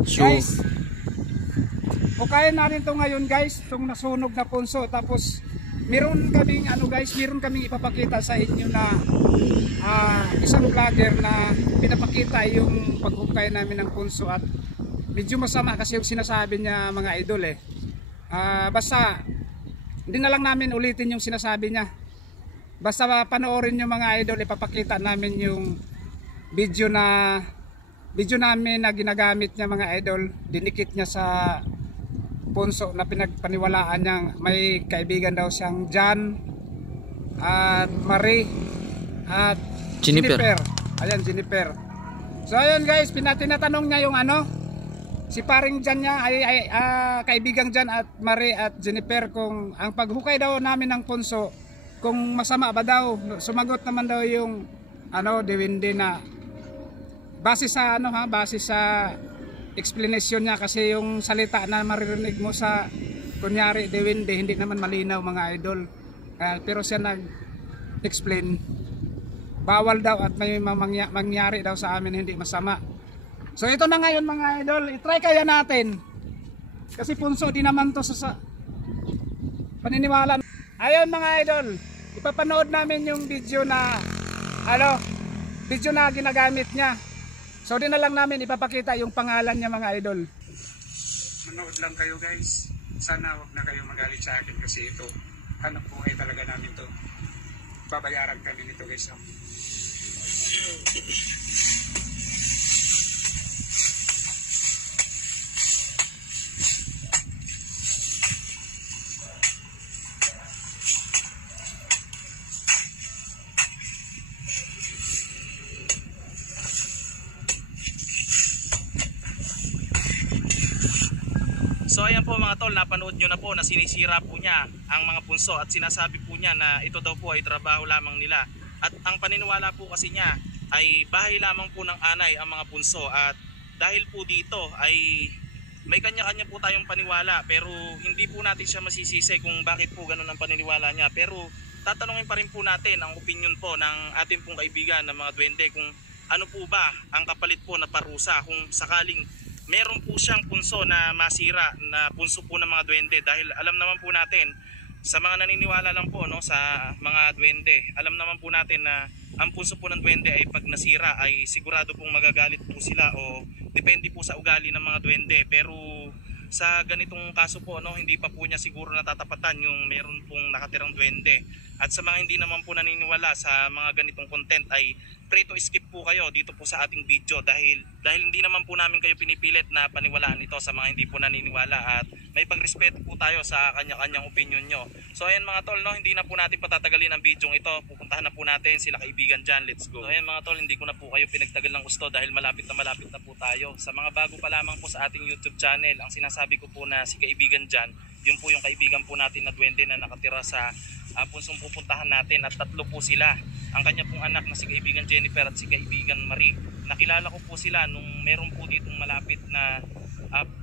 So, Guys, hukayin natin to ngayon guys, itong nasunog na punso. Tapos meron kaming ipapakita sa inyo na isang vlogger na pinapakita yung paghukay namin ng punso. At medyo masama kasi yung sinasabi niya mga idol eh. Basta hindi na lang namin ulitin yung sinasabi niya. Basta panoorin nyo mga idol, ipapakita namin yung video namin na ginagamit niya mga idol. Dinikit niya sa punso na pinagpaniwalaan niya. May kaibigan daw siyang John at Marie at Jennifer. Ayan, Jennifer. So ayun guys, tinatanong niya yung si paring John niya ay kaibigang John at Marie at Jennifer kung ang paghukay daw namin ng punso kung masama ba daw. Sumagot naman daw yung Dewinde na base sa explanation niya, kasi yung salita na maririnig mo sa kunyari Dewinde hindi naman malinaw mga idol. Pero siya nag-explain bawal daw at may mangyari daw sa amin hindi masama. So ito na ngayon mga idol, i-try kaya natin. Kasi punso din naman to sa paniniwala. Ayun mga idol, ipapanood namin yung video na ginagamit niya. So din na lang namin ipapakita yung pangalan niya mga idol. Manood lang kayo guys. Sana wag na kayo magalit sa akin kasi ito hanap buhay talaga namin to. Babayaran kami nito guys. So ayan po mga tol, napanood nyo na po na sinisira po niya ang mga punso at sinasabi po niya na ito daw po ay trabaho lamang nila. At ang paniniwala po kasi niya ay bahay lamang po ng anay ang mga punso, at dahil po dito ay may kanya-kanya po tayong paniwala, pero hindi po natin siya masisisi kung bakit po ganun ang paniniwala niya. Pero tatanungin pa rin po natin ang opinion po ng ating pong kaibigan ng mga duwende kung ano po ba ang kapalit po na parusa kung sakaling meron po siyang punso na masira na punso po ng mga duwende. Dahil alam naman po natin sa mga naniniwala lang po sa mga duwende, alam naman po natin na ang punso po ng duwende ay pag nasira ay sigurado pong magagalit po sila o depende po sa ugali ng mga duwende. Pero sa ganitong kaso po hindi pa po niya siguro natatapatan yung meron pong nakatirang duwende. At sa mga hindi naman po naniniwala sa mga ganitong content ay pray to skip po kayo dito po sa ating video dahil hindi naman po namin kayo pinipilit na paniwalaan ito sa mga hindi po naniniwala, at may pagrespeto po tayo sa kanya-kanyang opinion nyo. So ayan mga tol, hindi na po natin patatagalin ang video ito. Pupuntahan na po natin sila kaibigan dyan. Let's go. So ayan mga tol, hindi ko na po kayo pinagtagal ng gusto dahil malapit na po tayo. Sa mga bago pa lamang po sa ating YouTube channel, ang sinasabi ko po na si kaibigan dyan, yun po yung kaibigan po natin na duwende na nakatira sa punsong pupuntahan natin, at tatlo po sila. Ang kanya pong anak na si kaibigan Jennifer at si kaibigan Marie. Nakilala ko po sila nung meron po ditong malapit na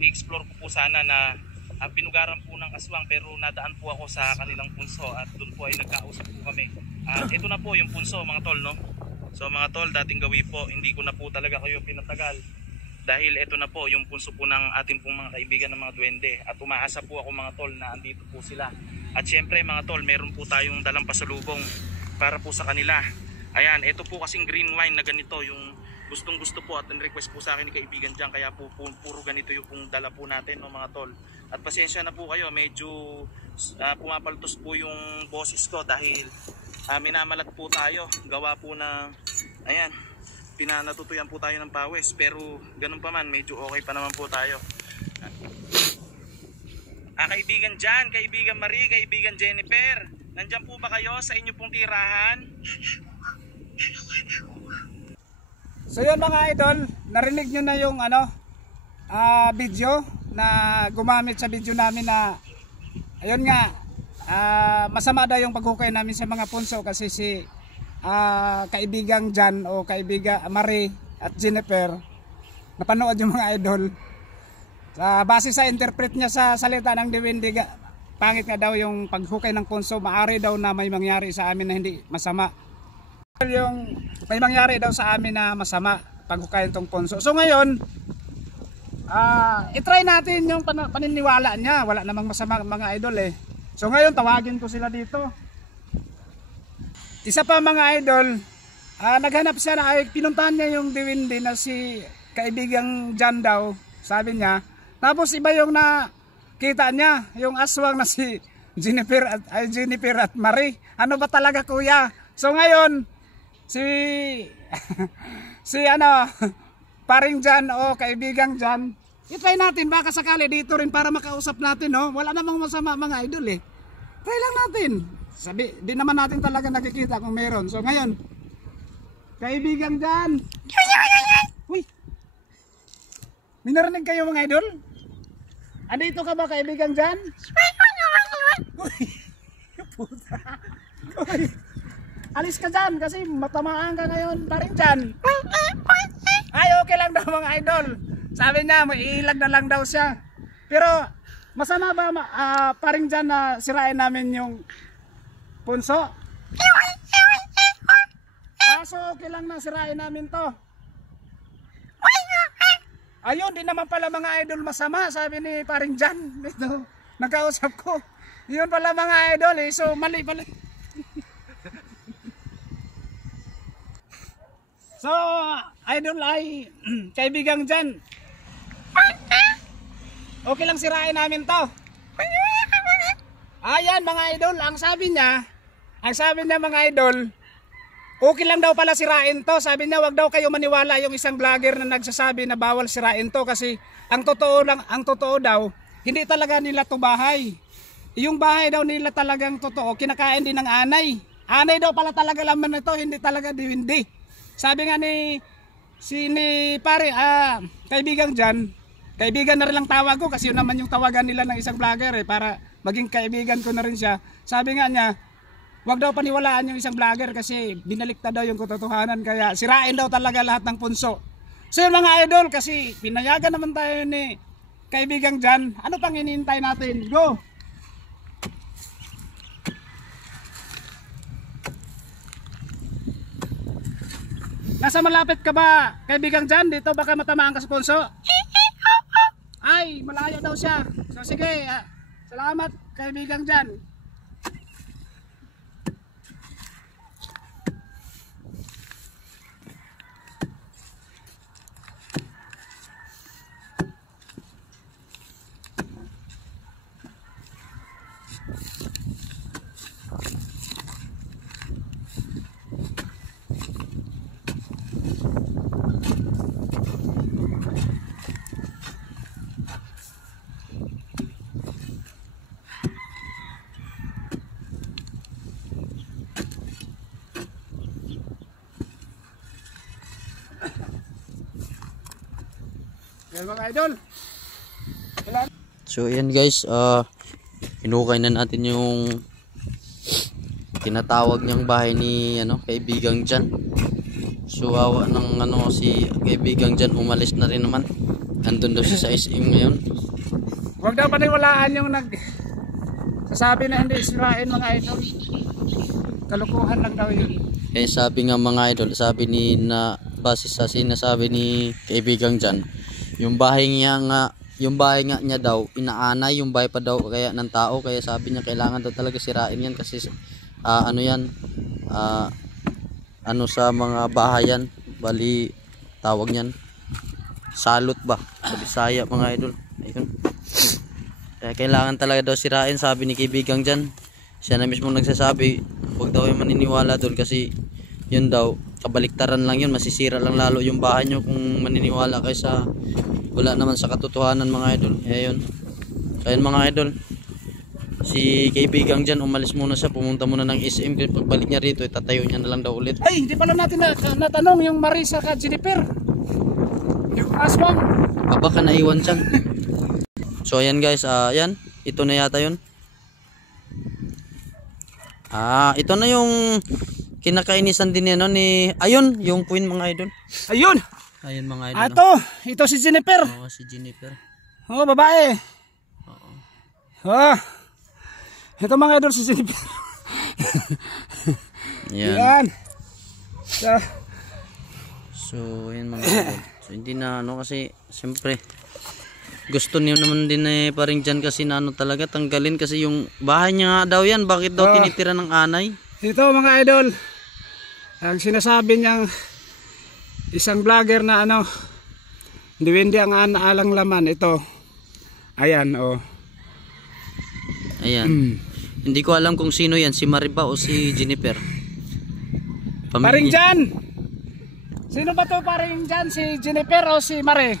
i-explore ko po sana na pinugaran po ng aswang, pero nadaan po ako sa kanilang punso at doon po ay nagkausap po kami. Ito na po yung punso mga tol, no? So mga tol, dating gawi po, hindi ko na po talaga kayo pinatagal dahil ito na po yung punso po ng ating pong mga kaibigan ng mga duwende, at umaasa po ako mga tol na andito po sila. At syempre mga tol, meron po tayong dalang pasalubong para po sa kanila. Ayan, ito po kasing green wine na ganito yung gustong gusto po at request po sa akin ni kaibigan dyan, kaya po puro ganito yung pong dala po natin mga tol. At pasensya na po kayo, medyo pumapaltos po yung boses ko dahil minamalat po tayo, gawa po na ayan, pinanatutuyan po tayo ng pawis, pero ganun pa man, medyo okay pa naman po tayo. Kaibigan dyan, kaibigan Marie, kaibigan Jennifer, nandyan po ba kayo sa inyo pong tirahan? So yun mga idol, narinig nyo na yung video na gumamit sa video namin na ayun nga, masama daw yung paghukay namin sa mga punso kasi si kaibigang John o kaibigan Marie at Jennifer, napanood yung mga idol. Base sa interpret niya sa salita ng Dewinde, pangit nga daw yung paghukay ng punso, maaari daw na may mangyari sa amin na hindi masama. Yung may mangyari daw sa amin na masama paghukay itong punso. So ngayon, itry natin yung paniniwala niya. Wala namang masama mga idol eh. So ngayon tawagin ko sila dito. Isa pa mga idol, naghanap siya na ay pinuntahan niya yung Diwindi na si kaibigang Jan daw, sabi niya. Tapos iba yung nakita niya, yung aswang na si Jennifer at Marie. Ano ba talaga kuya? So ngayon si paring Jan o kaibigang Jan, i-try natin baka sakali dito rin para makausap natin, no? Wala namang masama mga idol eh. Try lang natin. Sabi, di naman natin talaga nakikita kung meron. So ngayon, kaibigang Jan. Uy. May narinig kayo mga idol? Andito ka ba kaibigang Jan? Uy. Puta. Uy. Alis ka dyan kasi matamaan ka ngayon paring Jan. Ay okay lang daw mga idol. Sabi niya maiilag na lang daw siya. Pero masama ba paring Jan na sirain namin yung punso? So okay lang na sirain namin to. Ayun, di naman pala mga idol masama, sabi ni paring Jan. Ito, nagkausap ko. Yun pala mga idol eh. So mali pala. So, idol ay kaibigang Jan. Okay lang sirain namin to. Ayan mga idol, ang sabi niya mga idol, okay lang daw pala sirain to. Sabi niya wag daw kayo maniwala yung isang vlogger na nagsasabi na bawal sirain to kasi ang totoo daw, hindi talaga nila to bahay. Yung bahay daw nila talagang totoo, kinakain din ng anay. Anay daw pala talaga laman nito, hindi talaga diwindi. Sabi nga ni kaibigang Jan, kaibigan na rin lang tawag ko kasi yun naman yung tawagan nila ng isang vlogger eh, para maging kaibigan ko na rin siya. Sabi nga niya, wag daw paniwalaan yung isang vlogger kasi binaliktad daw yung katotohanan kaya sirain daw talaga lahat ng punso. So yun mga idol, kasi pinayagan naman tayo ni kaibigang Jan, ano pang hinihintay natin? Go! Nasa malapit ka ba, kaibigang Jan? Dito baka matamaan ka sa punso? Ay, malayo daw siya. So sige, salamat kaibigang Jan. Yan mga idol. So yan guys, hinukay na natin yung tinatawag niyang bahay ni kaibigang Jan. So awa ng si kaibigang Jan, umalis na rin naman. Andun daw siya sa SM ngayon. Huwag daw paniwalaan yung sasabi na hindi sirain mga idol. Kalukuhan lang daw yun. Eh sabi nga mga idol, sabi ni base sa sinasabi ni kaibigang Jan, yung bahay nga niya daw inaanay, yung bahay pa daw kaya ng tao, kaya sabi niya kailangan daw talaga sirain yan kasi sa mga bahayan, bali tawag niyan salot ba sa Bisaya mga idol. Ayun. Kaya kailangan talaga daw sirain, sabi ni kaibigang Jan. Siya na mismo nagsasabi huwag daw yung maniniwala doon kasi yun daw kabaliktaran lang yun, masisira lang lalo yung bahay nyo kung maniniwala kayo sa wala naman sa katotohanan mga idol. Ayun. Ayun mga idol, si kaibigang Jan umalis muna siya, pumunta muna ng SM. Pagbalik niya rito itatayo niya na lang daw ulit. Ay, hindi pala natin natanong yung Marisa ka Jennifer, yung aswang. Baka naiwan dyan. So ayan guys, ayan, ito na yata yun. Ito na yung kinakainisan din ni ayun, yung queen mga idol. Ayun. Ayun mga idol. Ito si Jennifer. Oo, si Jennifer. Oh, babae. Oo. Ito mga idol si Jennifer. Yan. Yan. So, yun mga idol. So, hindi na kasi siyempre gusto niyo naman din paring dyan kasi na ano talaga tanggalin kasi yung bahay niya nga daw yan. Bakit daw tinitira ng anay? Ito mga idol, ang sinasabi niyang isang vlogger na ano, hindi ang alang laman. Ito, ayan oh. Ayan. Hindi ko alam kung sino yan, si Mariba o si Jennifer. Paring Jan! Sino ba to paring Jan? Si Jennifer o si Mare?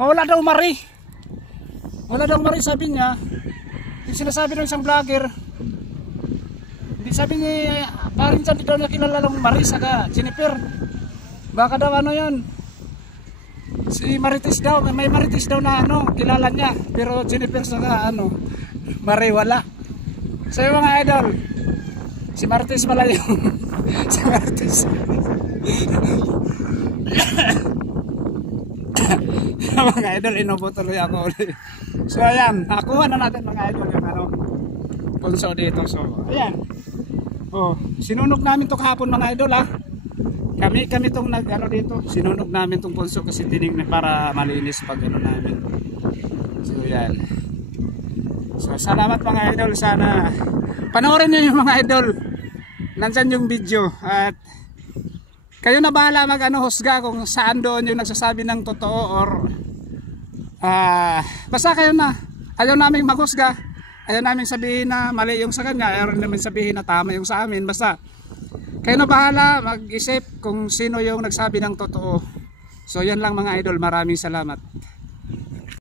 Oh, wala daw Mare. Wala daw Mare sabi niya. Yung sinasabi ng isang vlogger. Hindi sabi niya paring Jan, di daw niya kilala ng Mare saka Jennifer. Baka daw ano yun. Si Marites daw, may Marites daw na ano, kilala niya. Pero Jennifer saka ano, Mare wala. So yung mga idol, si Marites pala yung si Marites. Mga idol, inubo tuloy ako ulit. So ayan, nakuha na natin mga idol yung ano, punso dito. So ayan. Oh, sinunog namin to kahapon mga idol ha. Kami tong nag ano dito, sinunog namin tong punso kasi tinignan para malinis pag ano namin. So yan. So salamat mga idol, sana panoorin niyo yung mga idol. Nandyan yung video at kayo na bahala mag ano husga kung saan doon yung nagsasabi ng totoo or basta kayo na. Ayaw namin maghusga. Ayaw namin sabihin na mali yung sa kanya, ayaw namin sabihin na tama yung sa amin. Basta kayo na bahala mag-isip kung sino yung nagsabi ng totoo. So yan lang mga idol, maraming salamat.